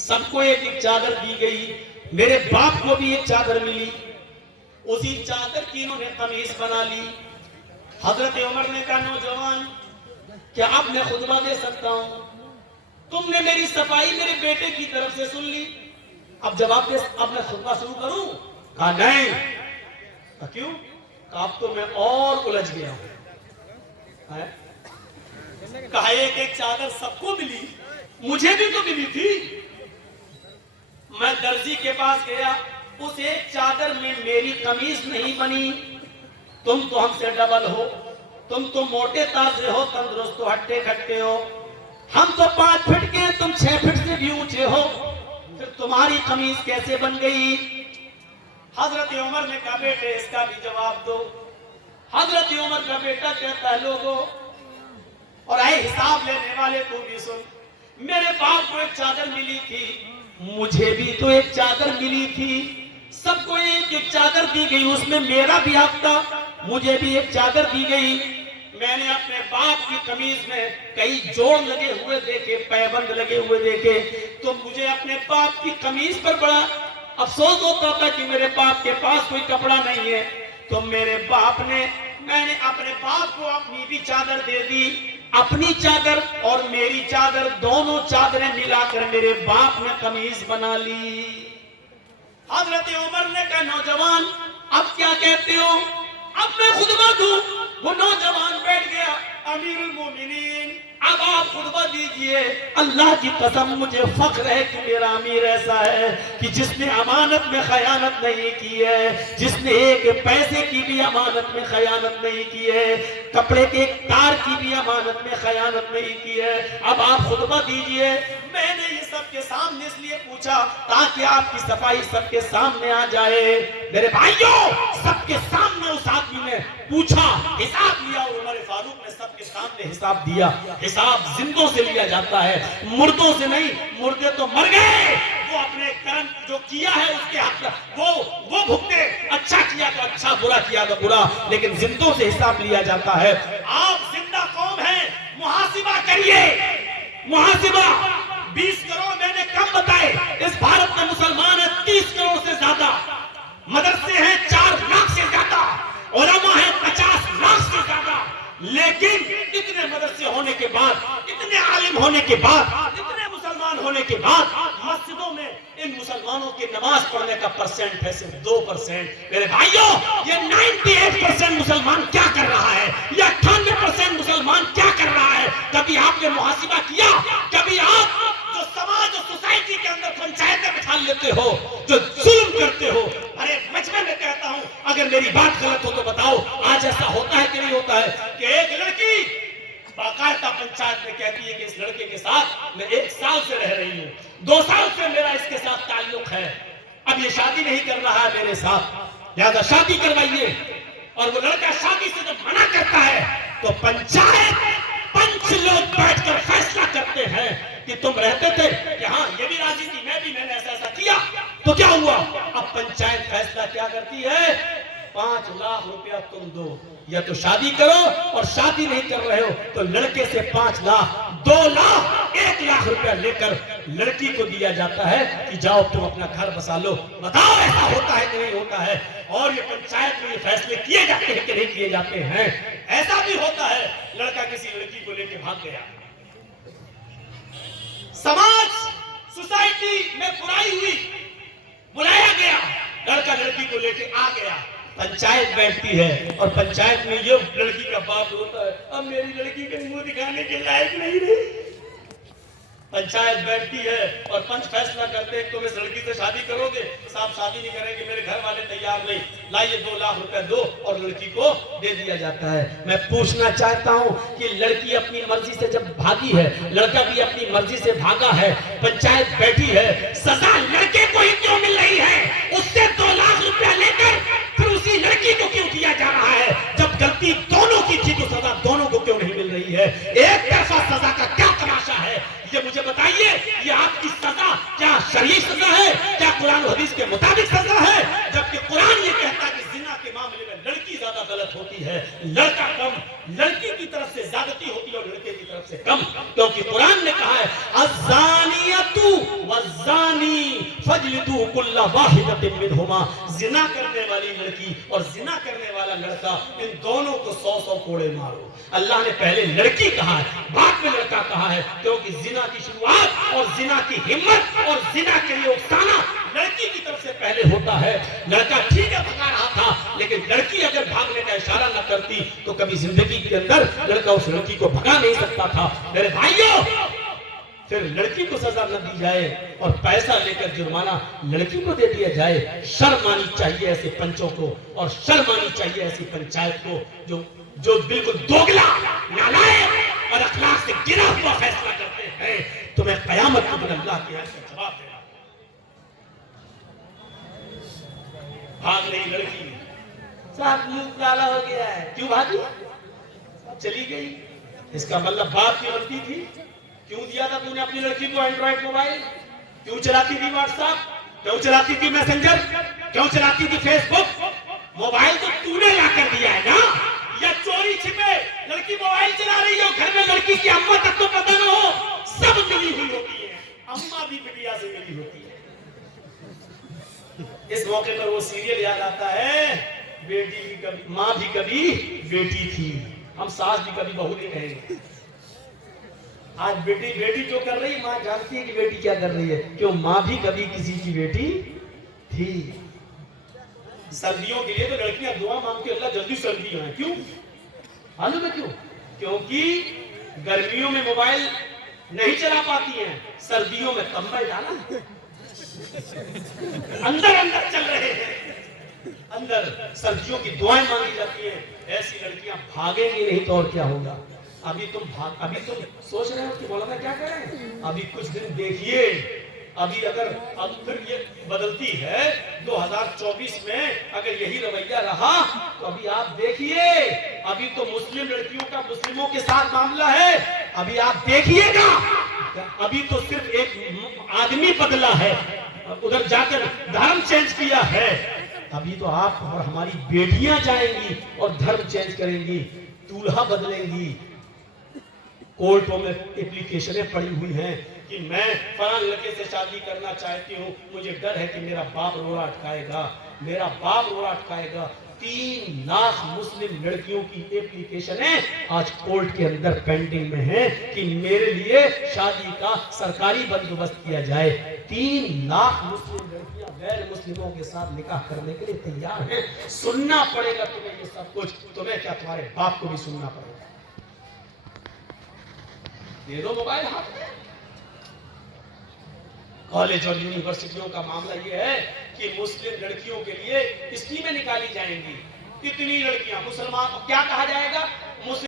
सबको एक एक चादर दी गई, मेरे बाप को भी एक चादर मिली, उसी चादर की इन्होंने कमीज बना ली। हजरत उमर ने कहा, नौजवान क्या अब मैं खुतबा दे सकता हूं? तुमने मेरी सफाई मेरे बेटे की तरफ से सुन ली, अब जवाब दे, अब मैं खुतबा शुरू करूं? कहा नहीं। कहा क्यों? कहा अब तो मैं और उलझ गया हूं। कहा एक एक चादर सबको मिली, मुझे भी तो मिली थी। मैं दर्जी के पास गया, उस एक चादर में मेरी कमीज नहीं बनी। तुम तो हमसे डबल हो, तुम तो मोटे ताजे हो, तंदुरुस्त हो, हट्टे खट्टे हो। हम तो 5 फीट के हैं, तुम 6 फीट से भी ऊंचे हो, फिर तुम्हारी कमीज कैसे बन गई? हजरत उमर ने कहा, बेटे इसका भी जवाब दो। हजरत उमर का बेटा कहता है, लोगों और आए हिसाब लेने वाले तू भी सुन, मेरे बाप को एक चादर मिली थी, मुझे भी तो एक चादर मिली थी, सबको एक एक चादर दी गई, उसमें मेरा भी हक था, मुझे भी एक चादर दी गई। मैंने अपने बाप की कमीज में कई जोड़ लगे हुए देखे, पैबंद लगे हुए देखे, तो मुझे अपने बाप की कमीज पर बड़ा अफसोस होता था कि मेरे बाप के पास कोई कपड़ा नहीं है। तो मेरे बाप ने, मैंने अपने बाप को अपनी भी चादर दे दी, अपनी चादर और मेरी चादर दोनों चादरें मिलाकर मेरे बाप ने कमीज बना ली। हजरत उमर ने कहा, नौजवान अब क्या कहते हो, अब मैं खुतबा दूं? वो नौजवान बैठ गया, अमीरुल मोमिनीन अब आप खुतबा दीजिए। अल्लाह की कसम मुझे फख्र है कि मेरा अमीर ऐसा है कि जिसने अमानत में खयानत नहीं की है, जिसने एक पैसे की भी अमानत में खयानत नहीं की है, कपड़े के एक तार की भी अमानत में खयानत नहीं की है। अब आप खुतबा दीजिए। मैंने ये सबके सामने इसलिए पूछा ताकि आपकी सफाई सबके सामने आ जाए। मेरे भाइयों, सबके सामने उस आदमी ने पूछा, हिसाब लिया, और उमर फारूक ने सबके सामने हिसाब दिया। हिसाब जिंदों से लिया जाता है, मुर्दों से नहीं। मुर्दे तो मर गए, वो अपने कर्म जो किया है उसके हक वो भुगते, अच्छा किया तो अच्छा, बुरा किया तो बुरा, लेकिन जिंदों से हिसाब लिया जाता है। आप जिंदा कौम हैं, मुहासिबा करिए, मुहासिबा। 20 करोड़ मैंने कम बताए, इस भारत में मुसलमान है 30 करोड़ से ज्यादा, मदरसे हैं 4 लाख से ज्यादा, उलमा है 50 लाख से ज्यादा, लेकिन इतने मदरसे होने के बाद, इतने आलिम होने के बाद, इतने मुसलमान होने के बाद, मस्जिदों में इन मुसलमानों की नमाज पढ़ने का परसेंट है सिर्फ 2%। मेरे भाइयों, ये 98% मुसलमान क्या कर रहा है, ये 98% मुसलमान क्या कर रहा है? कभी आपने मुहासिबा किया? कभी आप जो समाज और सोसाइटी के अंदर पंचायतें बिठा लेते हो, जो जुल्म करते हो, अरे मजमे में कहता हूं, अगर मेरी बात गलत हो तो बताओ, आज ऐसा होता है कि नहीं होता है कि एक लड़की बाकायदा पंचायत में कहती है कि इस लड़के के साथ मैं 1 साल से रह रही हूँ, 2 साल से मेरा इसके साथ ताल्लुक है, अब ये शादी नहीं कर रहा है मेरे साथ, लिहाजा शादी करवाइए। और वो लड़का शादी से जब मना करता है तो पंचायत पंच लोग बैठकर फैसला करते हैं कि तुम रहते थे कि हाँ ये भी राजी थी, मैंने ऐसा किया, तो क्या हुआ? अब पंचायत फैसला क्या करती है? 5 लाख रुपया तुम दो, या तो शादी करो, और शादी नहीं कर रहे हो तो लड़के से 5 लाख, 2 लाख, 1 लाख रुपया लेकर लड़की को दिया जाता है कि जाओ तुम अपना घर बसा लो। बताओ ऐसा होता है कि नहीं होता है? और ये पंचायत में ये फैसले किए जाते हैं कि नहीं किए जाते हैं? ऐसा भी होता है, लड़का किसी लड़की को लेकर भाग गया, समाज सोसाइटी में बुराई हुई, बुलाया गया, लड़का लड़की को लेके आ गया, पंचायत बैठती है और पंचायत में ये लड़की का बाप होता है, अब मेरी लड़की के मुंह दिखाने के लायक नहीं रही। पंचायत बैठती है और पंच फैसला करते हैं तुम इस लड़की से शादी करोगे? साहब शादी नहीं करेंगे, मेरे घर वाले तैयार नहीं, लाइए 2 लाख रुपए दो, और लड़की को दे दिया जाता है। मैं पूछना चाहता हूं कि लड़की अपनी मर्जी से जब भागी है, लड़का भी अपनी मर्जी से भागा है, पंचायत बैठी है, सजा लड़के को ही क्यों मिल रही है? उससे 2 लाख रुपया लेकर फिर उसी लड़की को क्यों दिया जा रहा है? जब गलती दोनों की थी तो सजा दोनों को क्यों नहीं मिल रही है? एक तरफा सजा का क्या तमाशा है, ये मुझे बताइए। ये आपकी सजा क्या शरीयत सजा है, क्या कुरान और हदीस के मुताबिक सजा है? जबकि कुरान ये कहता है कि जिना के मामले में लड़की ज्यादा गलत होती है, लड़का कम, लड़की की तरफ से ज्यादती होती है और लड़के की तरफ से कम, क्योंकि कुरान ने कहा है अज़्ज़ानियतु वज़्ज़ानी फजलिदू कुल्ला वाहिदतिन मिनहुमा, जिना करने वाली लड़की और जिना करने वाला लड़का, इन दोनों को 100-100 कोड़े मारो। अल्लाह ने पहले लड़की कहा है, बाद में लड़का कहा है, क्योंकि जिना की शुरुआत और जिना की हिम्मत और जिना के लिए उकसाना लड़की की तरफ से पहले होता है। लड़का ठीक है भगा रहा था, लेकिन लड़की अगर भागने का इशारा न करती तो कभी जिंदगी के अंदर लड़का उस लड़की को भगा नहीं सकता था। मेरे भाइयों, फिर लड़की को सजा न दी जाए और पैसा लेकर जुर्माना लड़की को दे दिया जाए। शर्म आनी चाहिए ऐसे पंचों को, और शर्म आनी चाहिए ऐसी पंचायत को जो बिल्कुल दोगला, नालायक और अखलाक से गिरा हुआ फैसला करते हैं। तुम्हें कयामत के दिन अल्लाह के यहाँ से जवाब देना। भाग रही लड़की, साथ मुंह काला हो गया है, क्यों भागी? चली गई। इसका मतलब बाप की गलती थी। क्यों दिया था तूने अपनी लड़की को एंड्रॉइड मोबाइल? क्यों चलाती थी व्हाट्सएप? क्यों चलाती थी मैसेंजर? क्यों चलाती थी फेसबुक? मोबाइल तो तूने ला कर दिया है ना, या चोरी छिपे लड़की मोबाइल चला रही हो, घर में लड़की की अम्मा तक तो पता न हो, सब मिली हुई होती है, अम्मा भी बिटिया से मिली होती है। इस मौके पर वो सीरियल याद आता है, बेटी भी कभी माँ भी कभी बेटी थी। हम सास भी कभी बहू नहीं कहेंगे। आज बेटी जो कर रही, माँ जानती है कि बेटी क्या कर रही है, क्यों माँ भी कभी किसी की बेटी थी। सर्दियों के लिए तो लड़कियां दुआ मांगती, अल्लाह जल्दी सर्दी आए। क्यों मालूम है क्यों? क्योंकि गर्मियों में मोबाइल नहीं चला पाती हैं, सर्दियों में कंबल डाला अंदर अंदर चल रहे हैं, अंदर सर्दियों की दुआएं मांगी जाती हैं। ऐसी लड़कियां भागेंगी नहीं तो और क्या होगा? अभी तुम सोच रहे हो कि मौलाना क्या करें? अभी कुछ दिन देखिए, अभी अगर अब फिर ये बदलती है 2024 में, अगर यही रवैया रहा तो अभी आप देखिए, अभी तो मुस्लिम लड़कियों का मुस्लिमों के साथ मामला है, अभी आप देखिएगा। अभी तो सिर्फ एक आदमी बदला है, उधर जाकर धर्म चेंज किया है। अभी तो आप और हमारी बेटियां जाएंगी और धर्म चेंज करेंगी, दूल्हा बदलेंगी। कोर्टों में एप्लीकेशनें पड़ी हुई हैं कि मैं फलां लड़के से शादी करना चाहती हूँ, मुझे डर है कि मेरा बाप रोड़ा अटकाएगा, मेरा बाप रोड़ा अटकाएगा। 3 लाख मुस्लिम लड़कियों की एप्लीकेशनें आज कोर्ट के अंदर पेंडिंग में हैं कि मेरे लिए शादी का सरकारी बंदोबस्त किया जाए। 3 लाख मुस्लिम लड़कियां गैर मुस्लिमों के साथ निकाह करने के लिए तैयार हैं। सुनना पड़ेगा तुम्हें ये सब कुछ, तुम्हें क्या तुम्हारे बाप को भी सुनना पड़ेगा। दे दो मोबाइल हाथ में। कॉलेज और यूनिवर्सिटियों का मामला यह है कि मुस्लिम लड़कियों के लिए स्कीमें निकाली जाएंगी। इतनी लड़कियां मुसलमान, क्या कहा जाएगा?